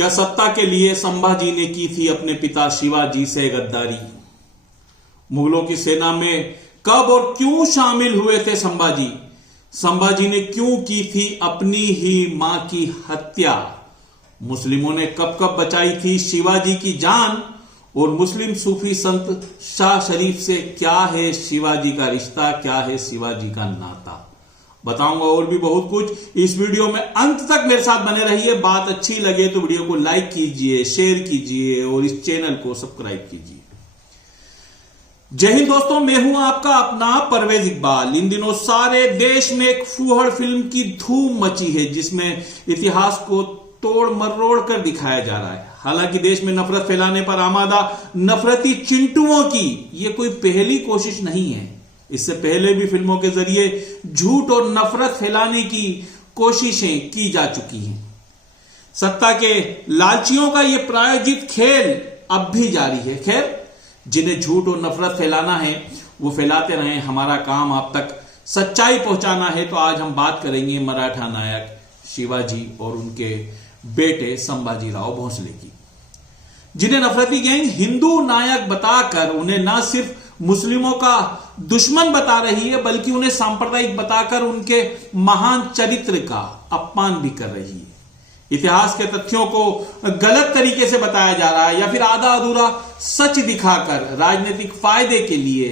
क्या सत्ता के लिए संभाजी ने की थी अपने पिता शिवाजी से गद्दारी? मुगलों की सेना में कब और क्यों शामिल हुए थे संभाजी? संभाजी ने क्यों की थी अपनी ही मां की हत्या? मुस्लिमों ने कब कब बचाई थी शिवाजी की जान? और मुस्लिम सूफी संत शाह शरीफ से क्या है शिवाजी का रिश्ता, क्या है शिवाजी का नाता? बताऊंगा और भी बहुत कुछ। इस वीडियो में अंत तक मेरे साथ बने रहिए। बात अच्छी लगे तो वीडियो को लाइक कीजिए, शेयर कीजिए और इस चैनल को सब्सक्राइब कीजिए। जय हिंद दोस्तों, मैं हूं आपका अपना परवेज इकबाल। इन दिनों सारे देश में एक फूहड़ फिल्म की धूम मची है जिसमें इतिहास को तोड़ मरोड़ कर दिखाया जा रहा है। हालांकि देश में नफरत फैलाने पर आमादा नफरती चिंटुओं की यह कोई पहली कोशिश नहीं है। इससे पहले भी फिल्मों के जरिए झूठ और नफरत फैलाने की कोशिशें की जा चुकी हैं। सत्ता के लालचियों का यह प्रायोजित खेल अब भी जारी है। खैर, जिन्हें झूठ और नफरत फैलाना है वो फैलाते रहे, हमारा काम आप तक सच्चाई पहुंचाना है। तो आज हम बात करेंगे मराठा नायक शिवाजी और उनके बेटे संभाजीराव भोंसले की, जिन्हें नफरती गैंग हिंदू नायक बताकर उन्हें न सिर्फ मुस्लिमों का दुश्मन बता रही है बल्कि उन्हें सांप्रदायिक बताकर उनके महान चरित्र का अपमान भी कर रही है। इतिहास के तथ्यों को गलत तरीके से बताया जा रहा है या फिर आधा अधूरा सच दिखाकर राजनीतिक फायदे के लिए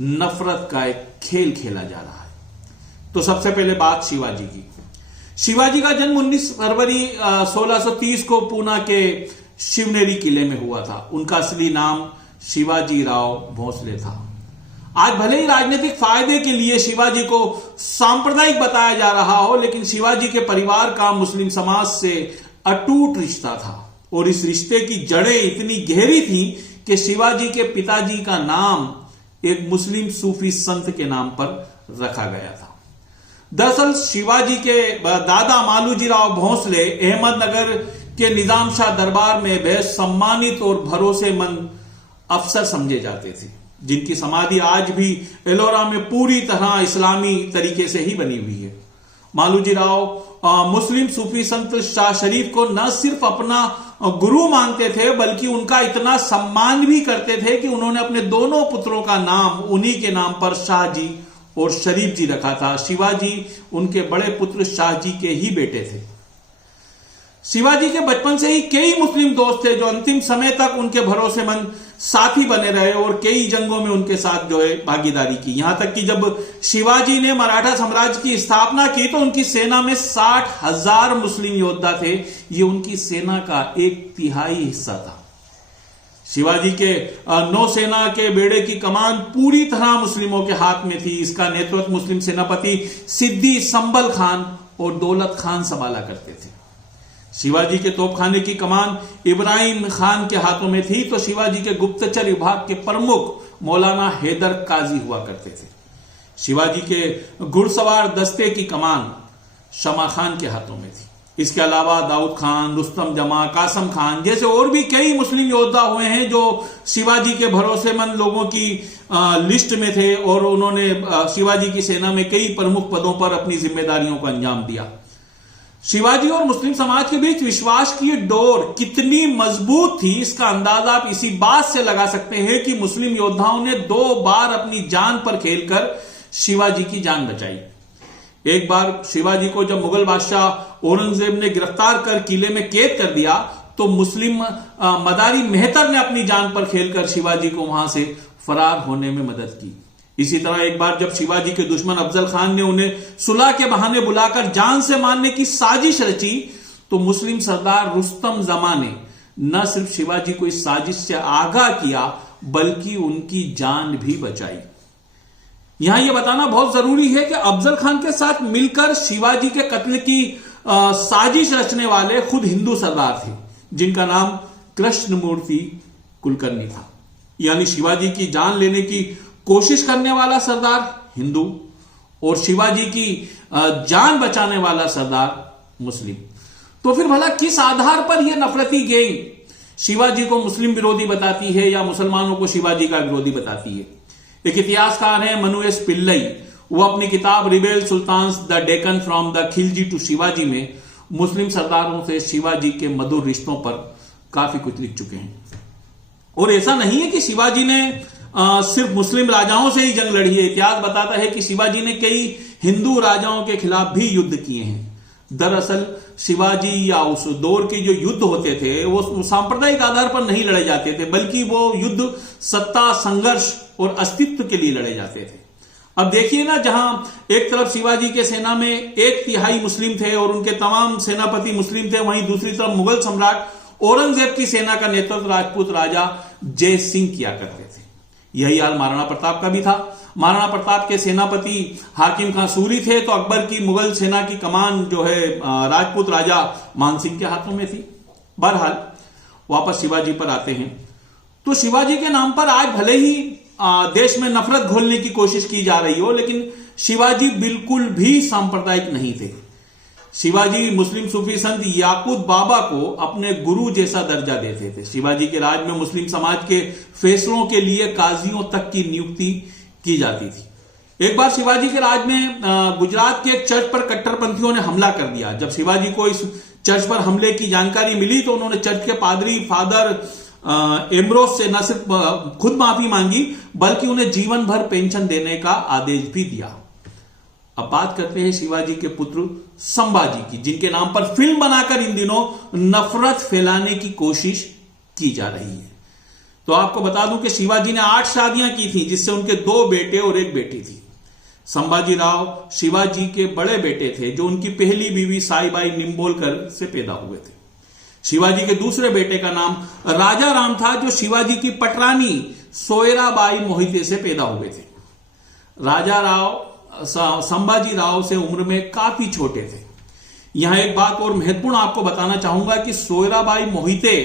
नफरत का एक खेल खेला जा रहा है। तो सबसे पहले बात शिवाजी की। शिवाजी का जन्म 19 फरवरी 1630 को पूना के शिवनेरी किले में हुआ था। उनका असली नाम शिवाजीराव भोंसले था। आज भले ही राजनीतिक फायदे के लिए शिवाजी को सांप्रदायिक बताया जा रहा हो, लेकिन शिवाजी के परिवार का मुस्लिम समाज से अटूट रिश्ता था और इस रिश्ते की जड़ें इतनी गहरी थी कि शिवाजी के पिताजी का नाम एक मुस्लिम सूफी संत के नाम पर रखा गया था। दरअसल शिवाजी के दादा मालूजीराव भोंसले अहमदनगर के निजाम शाह दरबार में बेहद सम्मानित और भरोसेमंद अफसर समझे जाते थे, जिनकी समाधि आज भी एलोरा में पूरी तरह इस्लामी तरीके से ही बनी हुई है। मालूजीराव मुस्लिम सूफी संत शाह शरीफ को न सिर्फ अपना गुरु मानते थे बल्कि उनका इतना सम्मान भी करते थे कि उन्होंने अपने दोनों पुत्रों का नाम उन्हीं के नाम पर शाहजी और शरीफ जी रखा था। शिवाजी उनके बड़े पुत्र शाहजी के ही बेटे थे। शिवाजी के बचपन से ही कई मुस्लिम दोस्त थे जो अंतिम समय तक उनके भरोसेमंद साथी बने रहे और कई जंगों में उनके साथ जो है भागीदारी की। यहां तक कि जब शिवाजी ने मराठा साम्राज्य की स्थापना की तो उनकी सेना में 60,000 मुस्लिम योद्धा थे। ये उनकी सेना का 1/3 हिस्सा था। शिवाजी के नौसेना के बेड़े की कमान पूरी तरह मुस्लिमों के हाथ में थी। इसका नेतृत्व मुस्लिम सेनापति सिद्दी संभल खान और दौलत खान संभाला करते थे। शिवाजी के तोपखाने की कमान इब्राहिम खान के हाथों में थी तो शिवाजी के गुप्तचर विभाग के प्रमुख मौलाना हैदर काजी हुआ करते थे। शिवाजी के घुड़सवार दस्ते की कमान शमा खान के हाथों में थी। इसके अलावा दाऊद खान, रुस्तम जमा, कासम खान जैसे और भी कई मुस्लिम योद्धा हुए हैं जो शिवाजी के भरोसेमंद लोगों की लिस्ट में थे और उन्होंने शिवाजी की सेना में कई प्रमुख पदों पर अपनी जिम्मेदारियों को अंजाम दिया। शिवाजी और मुस्लिम समाज के बीच विश्वास की डोर कितनी मजबूत थी इसका अंदाजा आप इसी बात से लगा सकते हैं कि मुस्लिम योद्धाओं ने 2 बार अपनी जान पर खेलकर शिवाजी की जान बचाई। एक बार शिवाजी को जब मुगल बादशाह औरंगजेब ने गिरफ्तार कर किले में कैद कर दिया तो मुस्लिम मदारी मेहतर ने अपनी जान पर खेलकर शिवाजी को वहां से फरार होने में मदद की। इसी तरह एक बार जब शिवाजी के दुश्मन अफजल खान ने उन्हें सुलह के बहाने बुलाकर जान से मारने की साजिश रची तो मुस्लिम सरदार रुस्तम जमा ने न सिर्फ शिवाजी को इस साजिश से आगाह किया बल्कि उनकी जान भी बचाई। यहां यह बताना बहुत जरूरी है कि अफजल खान के साथ मिलकर शिवाजी के कत्ल की साजिश रचने वाले खुद हिंदू सरदार थे जिनका नाम कृष्णमूर्ति कुलकर्णी था। यानी शिवाजी की जान लेने की कोशिश करने वाला सरदार हिंदू और शिवाजी की जान बचाने वाला सरदार मुस्लिम। तो फिर भला किस आधार पर यह नफरती गैंग शिवाजी को मुस्लिम विरोधी बताती है या मुसलमानों को शिवाजी का विरोधी बताती है? एक इतिहासकार है मनु एस पिल्लई। वो अपनी किताब rebel sultans the Deccan from the Khilji to Shivaji में मुस्लिम सरदारों से शिवाजी के मधुर रिश्तों पर काफी कुछ लिख चुके हैं। और ऐसा नहीं है कि शिवाजी ने सिर्फ मुस्लिम राजाओं से ही जंग लड़ी है। इतिहास बताता है कि शिवाजी ने कई हिंदू राजाओं के खिलाफ भी युद्ध किए हैं। दरअसल शिवाजी या उस दौर के जो युद्ध होते थे वो सांप्रदायिक आधार पर नहीं लड़े जाते थे, बल्कि वो युद्ध सत्ता, संघर्ष और अस्तित्व के लिए लड़े जाते थे। अब देखिए ना, जहां एक तरफ शिवाजी के सेना में 1/3 मुस्लिम थे और उनके तमाम सेनापति मुस्लिम थे, वहीं दूसरी तरफ मुगल सम्राट औरंगजेब की सेना का नेतृत्व राजपूत राजा जय सिंह किया करते थे। यही हाल महाराणा प्रताप का भी था। महाराणा प्रताप के सेनापति हाकिम खां सूरी थे, तो अकबर की मुगल सेना की कमान जो है राजपूत राजा मान सिंह के हाथों में थी। बहरहाल वापस शिवाजी पर आते हैं, तो शिवाजी के नाम पर आज भले ही देश में नफरत घोलने की कोशिश की जा रही हो, लेकिन शिवाजी बिल्कुल भी सांप्रदायिक नहीं थे। शिवाजी मुस्लिम सूफी संत याकूत बाबा को अपने गुरु जैसा दर्जा देते थे। शिवाजी के राज में मुस्लिम समाज के फैसलों के लिए काजियों तक की नियुक्ति की जाती थी। एक बार शिवाजी के राज में गुजरात के एक चर्च पर कट्टरपंथियों ने हमला कर दिया। जब शिवाजी को इस चर्च पर हमले की जानकारी मिली तो उन्होंने चर्च के पादरी फादर एम्ब्रोस से न सिर्फ खुद माफी मांगी, बल्कि उन्हें जीवन भर पेंशन देने का आदेश भी दिया। अब बात करते हैं शिवाजी के पुत्र संभाजी की, जिनके नाम पर फिल्म बनाकर इन दिनों नफरत फैलाने की कोशिश की जा रही है। तो आपको बता दूं कि शिवाजी ने 8 शादियां की थी, जिससे उनके 2 बेटे और 1 बेटी थी। संभाजी राव शिवाजी के बड़े बेटे थे, जो उनकी पहली बीवी साईबाई निम्बोलकर से पैदा हुए थे। शिवाजी के दूसरे बेटे का नाम राजा राम था, जो शिवाजी की पटरानी सोयराबाई मोहिते से पैदा हुए थे। राजा राव संभाजी राव से उम्र में काफी छोटे थे। यहां एक बात और महत्वपूर्ण आपको बताना चाहूंगा कि सोयराबाई मोहिते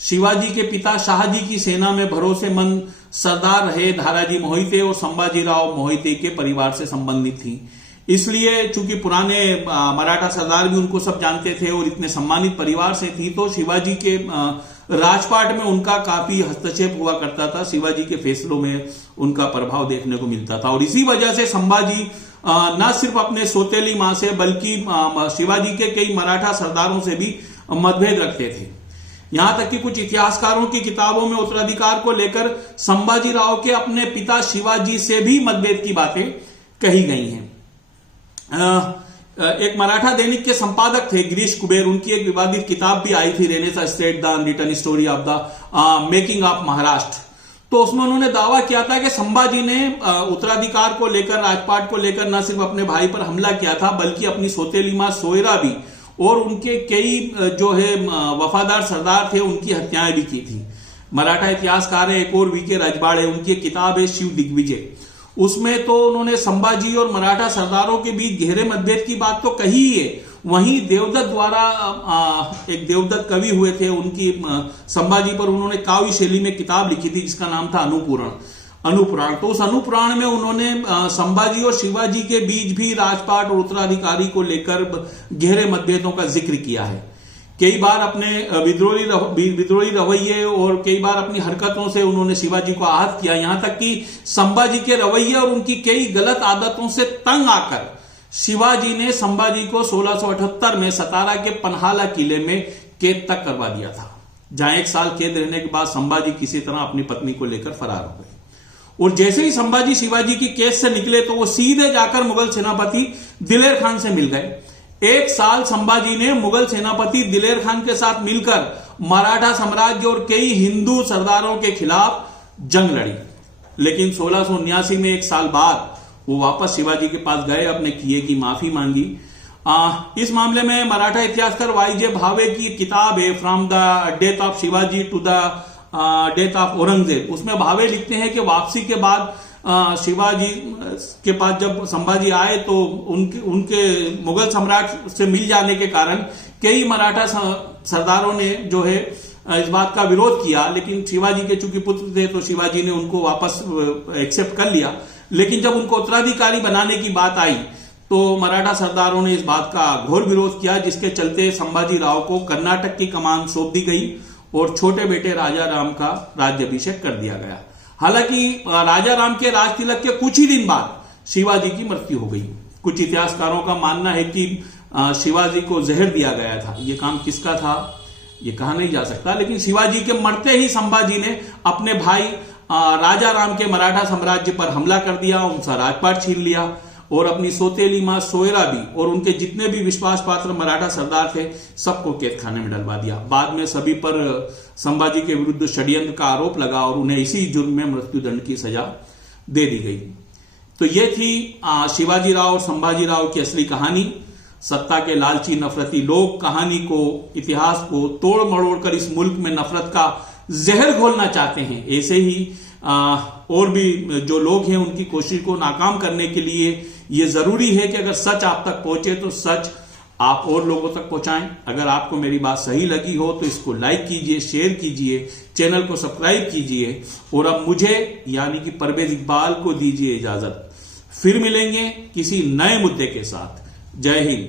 शिवाजी के पिता शाहजी की सेना में भरोसेमंद सरदार रहे धाराजी मोहिते और संभाजी राव मोहिते के परिवार से संबंधित थी। इसलिए चूंकि पुराने मराठा सरदार भी उनको सब जानते थे और इतने सम्मानित परिवार से थी, तो शिवाजी के राजपाट में उनका काफी हस्तक्षेप हुआ करता था। शिवाजी के फैसलों में उनका प्रभाव देखने को मिलता था और इसी वजह से संभाजी न सिर्फ अपने सौतेली मां से, बल्कि शिवाजी के कई मराठा सरदारों से भी मतभेद रखते थे। यहां तक कि कुछ इतिहासकारों की किताबों में उत्तराधिकार को लेकर संभाजी राव के अपने पिता शिवाजी से भी मतभेद की बातें कही गई हैं। एक मराठा दैनिक के संपादक थे गिरीश कुबेर, उनकी एक विवादित किताब भी आई थी, Renaissance state the unwritten story of the making of Maharashtra. तो उसमें उन्होंने दावा किया था कि संभाजी ने उत्तराधिकार को लेकर, राजपाट को लेकर न सिर्फ अपने भाई पर हमला किया था, बल्कि अपनी सौतेली मां सोयरा भी और उनके कई जो है वफादार सरदार थे, उनकी हत्याएं भी की थी। मराठा इतिहासकार है एक और वीके रजवाड़े, उनकी एक किताब है शिव दिग्विजय, उसमें तो उन्होंने संभाजी और मराठा सरदारों के बीच गहरे मतभेद की बात तो कही ही है। वहीं देवदत्त द्वारा एक देवदत्त कवि हुए थे, उनकी संभाजी पर उन्होंने काव्य शैली में किताब लिखी थी जिसका नाम था अनुपुराण। तो उस अनुपुराण में उन्होंने संभाजी और शिवाजी के बीच भी राजपाट और उत्तराधिकारी को लेकर गहरे मतभेदों का जिक्र किया है। कई बार अपने विद्रोही रवैये और कई बार अपनी हरकतों से उन्होंने शिवाजी को आहत किया। यहां तक कि संभाजी के रवैये और उनकी कई गलत आदतों से तंग आकर शिवाजी ने संभाजी को 1678 में सतारा के पन्हाला किले में कैद तक करवा दिया था, जहां 1 साल कैद रहने के बाद संभाजी किसी तरह अपनी पत्नी को लेकर फरार हो गए। और जैसे ही संभाजी शिवाजी की कैद से निकले तो वो सीधे जाकर मुगल सेनापति दिलेर खान से मिल गए। 1 साल संभाजी ने मुगल सेनापति दिलेर खान के साथ मिलकर मराठा साम्राज्य और कई हिंदू सरदारों के खिलाफ जंग लड़ी, लेकिन 1679 में 1 साल बाद वो वापस शिवाजी के पास गए, अपने किए की माफी मांगी। इस मामले में मराठा इतिहासकार वाईजे भावे की किताब है from the death of Shivaji to the death of Aurangzeb. उसमें भावे लिखते हैं कि वापसी के बाद शिवाजी के पास जब संभाजी आए तो उनके मुगल सम्राट से मिल जाने के कारण कई मराठा सरदारों ने जो है इस बात का विरोध किया, लेकिन शिवाजी के चूंकि पुत्र थे तो शिवाजी ने उनको वापस एक्सेप्ट कर लिया। लेकिन जब उनको उत्तराधिकारी बनाने की बात आई तो मराठा सरदारों ने इस बात का घोर विरोध किया, जिसके चलते संभाजी राव को कर्नाटक की कमान सौंप दी गई और छोटे बेटे राजा राम का राज्याभिषेक कर दिया गया। हालांकि राजा राम के राज तिलक के कुछ ही दिन बाद शिवाजी की मृत्यु हो गई। कुछ इतिहासकारों का मानना है कि शिवाजी को जहर दिया गया था। ये काम किसका था ये कहा नहीं जा सकता, लेकिन शिवाजी के मरते ही संभाजी ने अपने भाई राजा राम के मराठा साम्राज्य पर हमला कर दिया, उनका राजपाट छीन लिया और अपनी सौतेली मां सोयरा भी और उनके जितने भी विश्वास पात्र मराठा सरदार थे सबको कैद खाने में डलवा दिया। बाद में सभी पर संभाजी के विरुद्ध षड्यंत्र का आरोप लगा और उन्हें इसी जुर्म में मृत्युदंड की सजा दे दी गई। तो ये थी शिवाजी राव और संभाजी राव की असली कहानी। सत्ता के लालची नफरती लोग कहानी को, इतिहास को तोड़ मरोड़ कर इस मुल्क में नफरत का जहर घोलना चाहते हैं। ऐसे ही और भी जो लोग हैं उनकी कोशिश को नाकाम करने के लिए ये जरूरी है कि अगर सच आप तक पहुंचे तो सच आप और लोगों तक पहुंचाएं। अगर आपको मेरी बात सही लगी हो तो इसको लाइक कीजिए, शेयर कीजिए, चैनल को सब्सक्राइब कीजिए और अब मुझे यानी कि परवेज इकबाल को दीजिए इजाजत। फिर मिलेंगे किसी नए मुद्दे के साथ। जय हिंद।